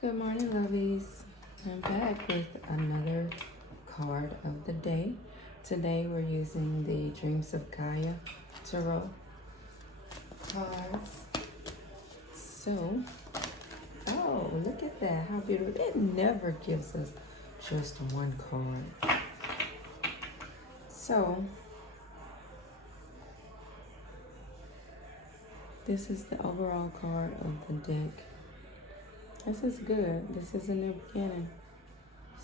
Good morning, lovies. I'm back with another card of the day. Today we're using the Dreams of Gaia Tarot cards. So, oh, look at that. How beautiful. It never gives us just one card. So, this is the overall card of the deck. This is good. This is a new beginning.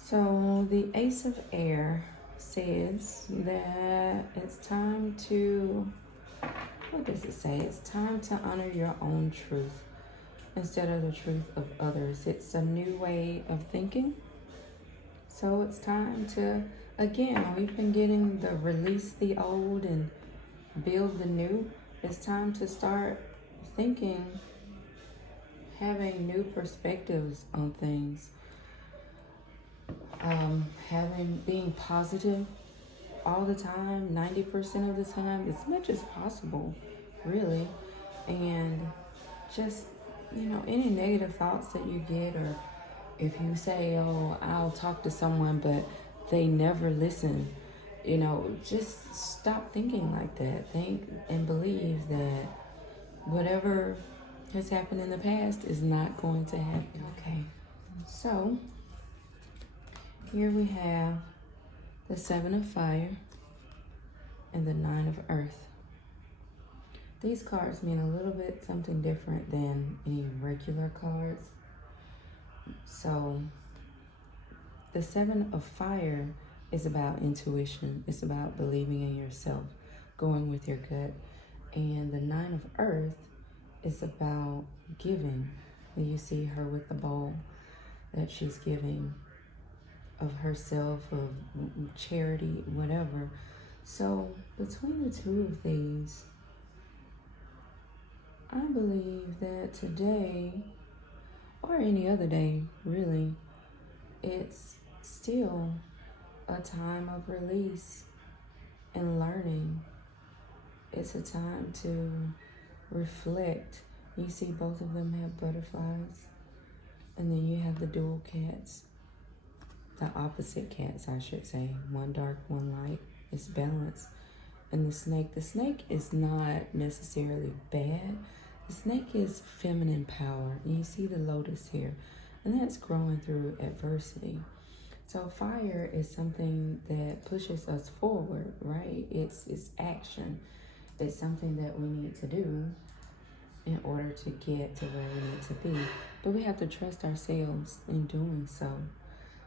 So the Ace of Air says that it's time to, what does it say? It's time to honor your own truth instead of the truth of others. It's a new way of thinking. So it's time to, again, we've been getting the release the old and build the new. It's time to start thinking, having new perspectives on things. Being positive all the time, 90% of the time, as much as possible, really. And just, any negative thoughts that you get, or if you say, oh, I'll talk to someone, but they never listen, just stop thinking like that. Think and believe that whatever has happened in the past is not going to happen. Okay, so here we have the Seven of Fire and the Nine of Earth. These cards mean a little bit something different than any regular cards. So the Seven of Fire is about intuition. It's about believing in yourself, going with your gut. And the Nine of Earth is about giving. And you see her with the bowl that she's giving of herself, of charity, whatever. So between the two of these, I believe that today, or any other day, really, it's still a time of release and learning. It's a time to reflect. You see both of them have butterflies, and then you have the dual cats. The opposite cats, I should say. One dark, one light. It's balance. And the snake is not necessarily bad. The snake is feminine power. And you see the lotus here. And that's growing through adversity. So fire is something that pushes us forward, right? It's action. It's something that we need to do in order to get to where we need to be. But we have to trust ourselves in doing so.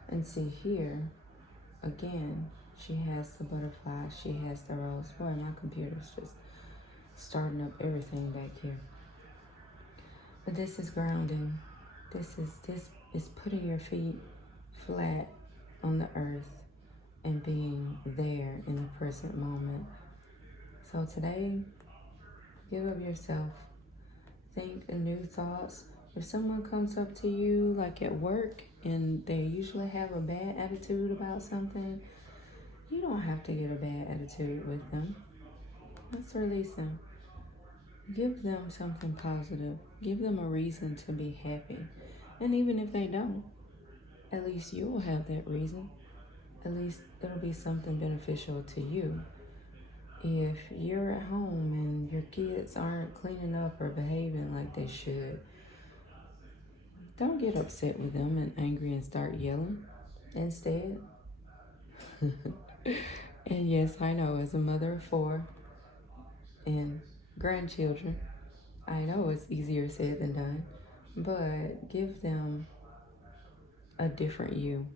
And see here, again, she has the butterfly, she has the rose. Boy, my computer's just starting up everything back here. But this is grounding. This is putting your feet flat on the earth and being there in the present moment. So today, give of yourself. Think new thoughts. If someone comes up to you, like at work, and they usually have a bad attitude about something, you don't have to get a bad attitude with them. Let's release them. Give them something positive. Give them a reason to be happy. And even if they don't, at least you'll have that reason. At least it'll be something beneficial to you. If you're at home and your kids aren't cleaning up or behaving like they should, don't get upset with them and angry and start yelling. Instead, and yes, I know, as a mother of 4 and grandchildren, I know it's easier said than done, but give them a different you.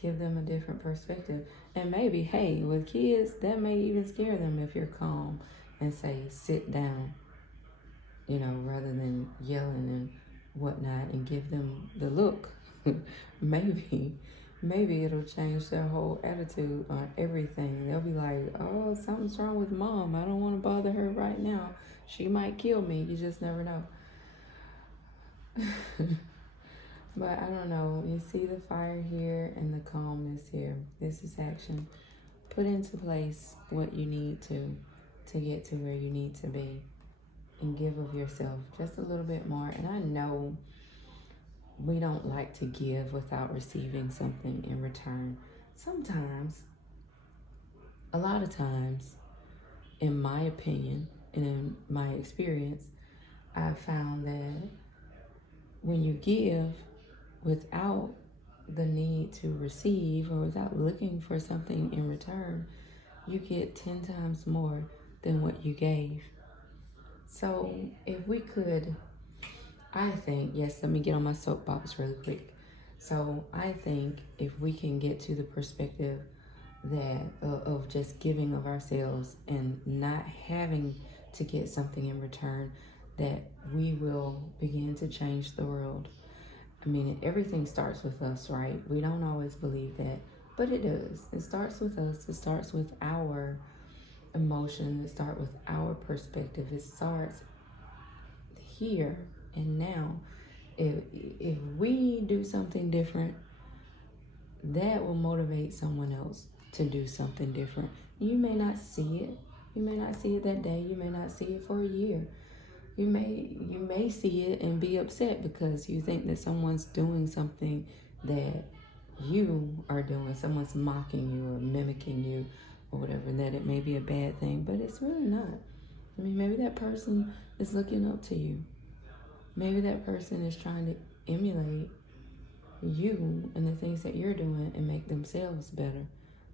Give them a different perspective. And maybe, hey, with kids, that may even scare them if you're calm and say, sit down, rather than yelling and whatnot, and give them the look. Maybe it'll change their whole attitude on everything. They'll be like, oh, something's wrong with mom. I don't want to bother her right now. She might kill me. You just never know. But I don't know. You see the fire here and the calmness here. This is action. Put into place what you need to get to where you need to be. And give of yourself just a little bit more. And I know we don't like to give without receiving something in return. Sometimes, a lot of times, in my opinion and in my experience, I've found that when you give without the need to receive or without looking for something in return, you get 10 times more than what you gave. So, if we could, I think, yes, let me get on my soapbox really quick. So, I think if we can get to the perspective that of just giving of ourselves and not having to get something in return, that we will begin to change the world. I mean, everything starts with us, right? We don't always believe that, but it does. It starts with us. It starts with our emotions. It starts with our perspective. It starts here and now. If we do something different, that will motivate someone else to do something different. You may not see it. You may not see it that day. You may not see it for a year. You may see it and be upset because you think that someone's doing something that you are doing. Someone's mocking you or mimicking you or whatever, and that it may be a bad thing, but it's really not. I mean, maybe that person is looking up to you. Maybe that person is trying to emulate you and the things that you're doing and make themselves better.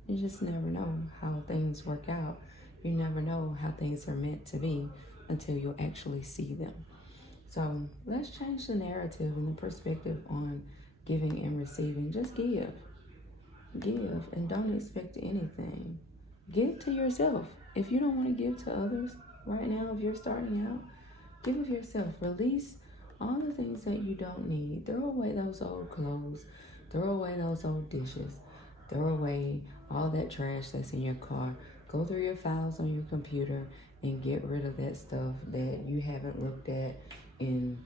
You just never know how things work out. You never know how things are meant to be until you actually see them. So let's change the narrative and the perspective on giving and receiving. Just give. Give and don't expect anything. Give to yourself. If you don't want to give to others right now, if you're starting out, give of yourself. Release all the things that you don't need. Throw away those old clothes. Throw away those old dishes. Throw away all that trash that's in your car. Go through your files on your computer and get rid of that stuff that you haven't looked at in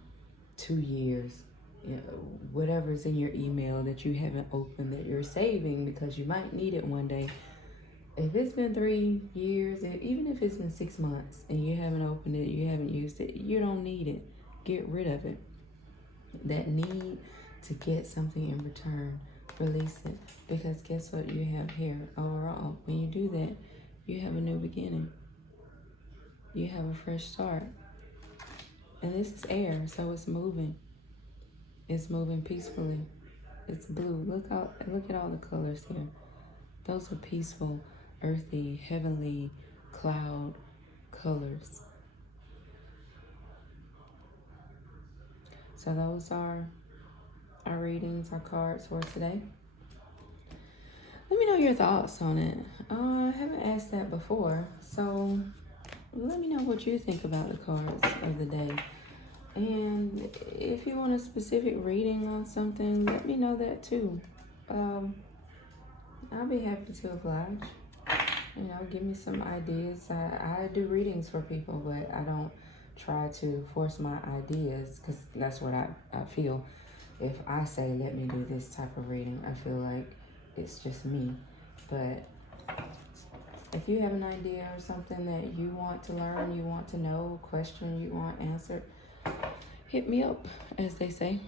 2 years. You know, whatever's in your email that you haven't opened that you're saving because you might need it one day. If it's been 3 years, even if it's been 6 months and you haven't opened it, you haven't used it, you don't need it. Get rid of it. That need to get something in return, release it. Because guess what you have here overall? When you do that, you have a new beginning. You have a fresh start. And this is air, so it's moving. It's moving peacefully. It's blue. Look at all the colors here. Those are peaceful, earthy, heavenly cloud colors. So those are our readings, our cards for today. Let me know your thoughts on it. I haven't asked that before, so let me know what you think about the cards of the day. And if you want a specific reading on something, let me know that too. I'll be happy to oblige. Give me some ideas. I do readings for people, but I don't try to force my ideas because that's what I feel. If I say, let me do this type of reading, I feel like it's just me. But if you have an idea or something that you want to learn, you want to know, question you want answered, hit me up, as they say,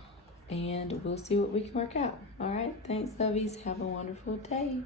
and we'll see what we can work out. All right? Thanks, lovies. Have a wonderful day.